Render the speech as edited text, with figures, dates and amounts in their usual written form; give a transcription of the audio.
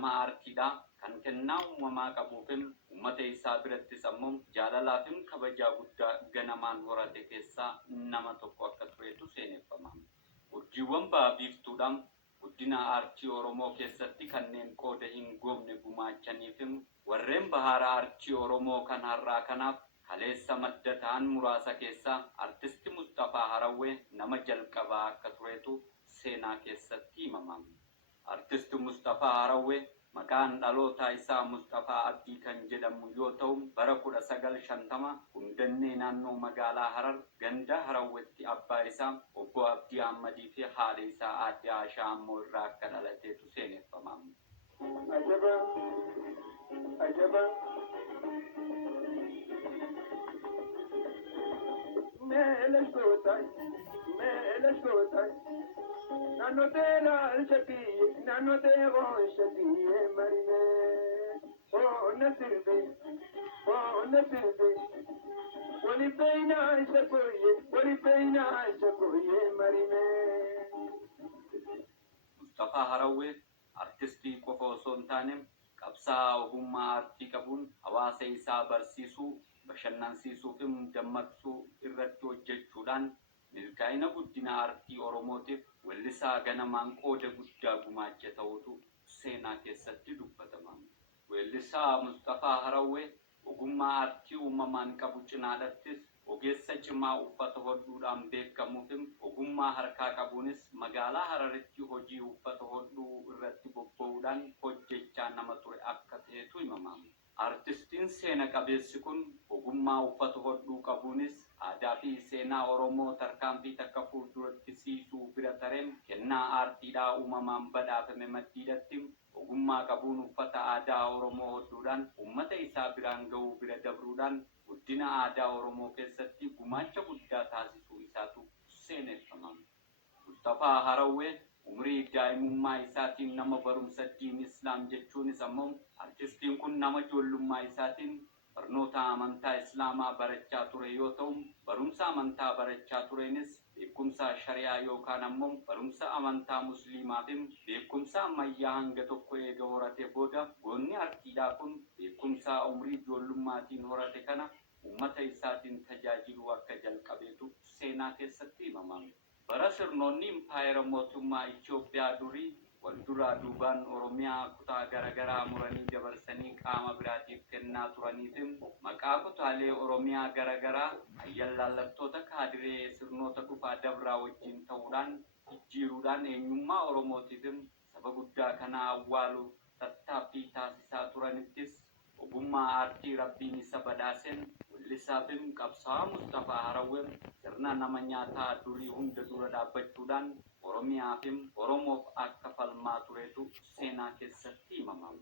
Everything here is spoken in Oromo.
nama artiidha. Kan kennaa uumamaa qabuufim uummata isaa birattis ammoo jaalalaafim kabajaa guddaa ganamaan horate keessaa nama tokko akka turetu seeneffama. Urjiiwwan ba'a biiftuudhaan guddina aartii Oromoo keessatti kanneen qooda hin goone gumaachaniifim warreen bahaara aartii Oromoo kan har'aa kanaaf kaleessa madda ta'an muraasa keessaa artisti Mustafaa Harawwee nama jalqabaa akka turetu seenaa keessatti himama. Artisti Mustafaa Harawwee maqaan dhalootaa isaa Mustafaa Abdii kan jedhamu yoo ta'u bara 1950 hundannee naannoo magaalaa Harar ganda Harawweetti abbaa isaa obbo Abdii Ahmadii fi haadha isaa aadde Aashaa ammoo irraa akka dhalateetu seeneffama. Ajaba. Let's go. Nano te la shati, nano te ho shati marine. Oh nasirbe. Wali peina shakoye marine. Mustafaa Harawwee artistii qofa osoo hin taane qabsaa ogummaa aartii qabuun hawaasa isaa barsiisuu, bashannansiisuu fi dammaqsuu irratti hojjechuudhaan milkaa'ina guddina aartii Oromootiif weellisaa ganamaan qooda guddaa gumaache ta'utu seenaa keessatti dubbatama. Weellisaa Mustafaa Harawwee ogummaa aartii uumamaan qabu cinaadhattis ogeessa cimaa uffata hodhuudhaan beekamuu fi ogummaa harkaa qabuunis magaalaa Hararitti hojii uffata hodhuu irratti bobba'uudhaan hojjechaa nama ture akka ta'etu himama. Artistiin seena qabeessi kun ogummaa uffata hodhuu qabuunis aadaa fi seenaa Oromoo tarkaanfii takka fuulduratti siisuu bira tareen kennaa aartiidhaa uumamaan badhaafame maddiidatti ogummaa qabuun uffata aadaa Oromoo hodhuudhaan uummata isaa biraan ga'uu bira dabruudhaan guddina aadaa Oromoo keessatti gumaacha guddaa taasisuu isaatu seeneffama. Mustafaa Harawwee umrii daa'imummaa isaatiin nama barumsa diin Islaam jechuunis ammoo artistiin kun nama ijoollummaa isaatiin barnoota amantaa Islaamaa barachaa ture yoo ta'u barumsa amantaa barachaa tureenis beekumsa shari'aa yookaan ammoo barumsa amantaa musliimaa fi beekumsa ammayyaa hanga tokko eega horate booda goonni artiidhaa kun beekumsa umrii ijoollummaatiin horate kana uummata isaatiin tajaajiluu akka jalqabeetu seenaa keessatti himama. Bara sirnoonni impaayera mootummaa Itoophiyaa durii walduraa duubaan Oromiyaa kutaa garagaraa muranii dabarsanii qaama biraatiif kennaa turaniitiin maqaa kutaalee Oromiyaa garagaraa ayyaallaallattoota kaadiree sirnoota dhufaa dabraa wajjin ta'uudhaan jijjiiruudhaan eenyummaa Oromootiif saba guddaa kana awwaaluuf tattaaffii taasisaa turanittis ogummaa aartii rabbiin isa badhaaseen weellisaa fi qabsaa'aa Mustafaa Harawwee sirna nama nyaataa durii hunda dura dhaabbachuudhaan Oromiyaa fi Oromoof akka falmaa turetu seenaa keessatti himama.